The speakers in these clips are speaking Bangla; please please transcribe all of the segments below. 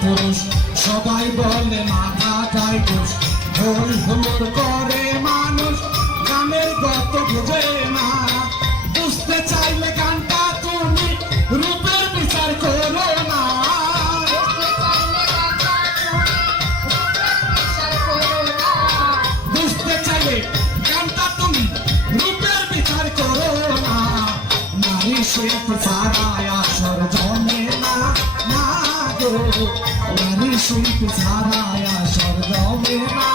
পুরুষ সবাই বলে মাথাটাই দোষ হই হুমোর করে মানুষ গানের গত বুঝে না বুঝতে চাইলে গানটা তুমি রূপের বিচার করো না বুঝতে চাইলে গানটা তুমি রূপের বিচার করো না নারী শিল্প ছাড়ায় আসর জমে না না গো নারী শিল্প ছাড়ায় আসর জমে না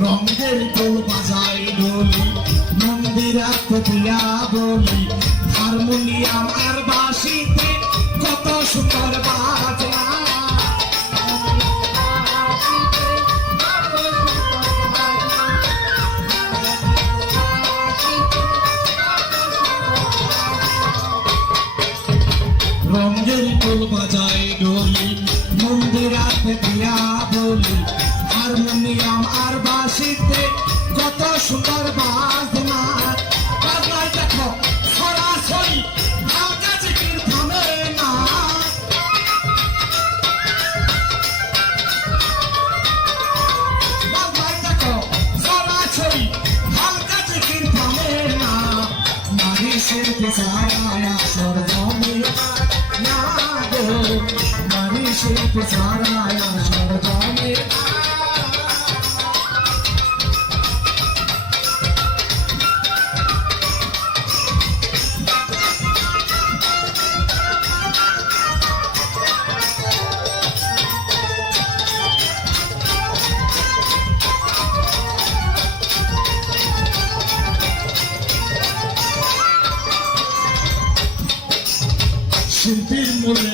রঙের দোল বাজাই ডলি মন্দিরাত দিয়া বলি হারমোনিয়াম আর বাঁশিতে কত সুন্দর বাজনা রঙের দোল বাজাই ডলি মন্দিরাত দিয়া বলি হারমোনিয়াম আর বাঁশিতে কত সুন্দর বাজনা বাজনায় দেখো সরাসরি হালকা জিকির থামে না বাজনায় দেখো সরাসরি হালকা জিকির থামে না নারী শিল্পী ছাড়ায় আসর জমে না গো নারী শিল্পী ছাড়ায় আসর জমে না শিল্পীর মূলে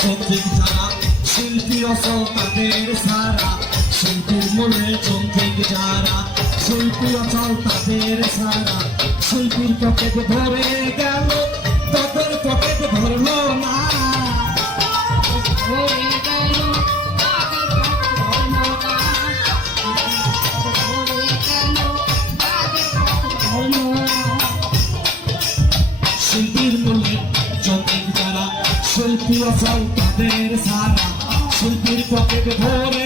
যৌক্তিক যারা শিল্পী অচল তাদের সারা শিল্পীর মূলে যৌক্তিক যারা শিল্পী অচল তাদের সারা শিল্পীর পকেট ভরে গেল তাদের পকেট ভরলো না শিল্পীর মূলে যৌক্তিক যারা শিল্পী অচল তাদের সারা শিল্পীর পকেট ভরে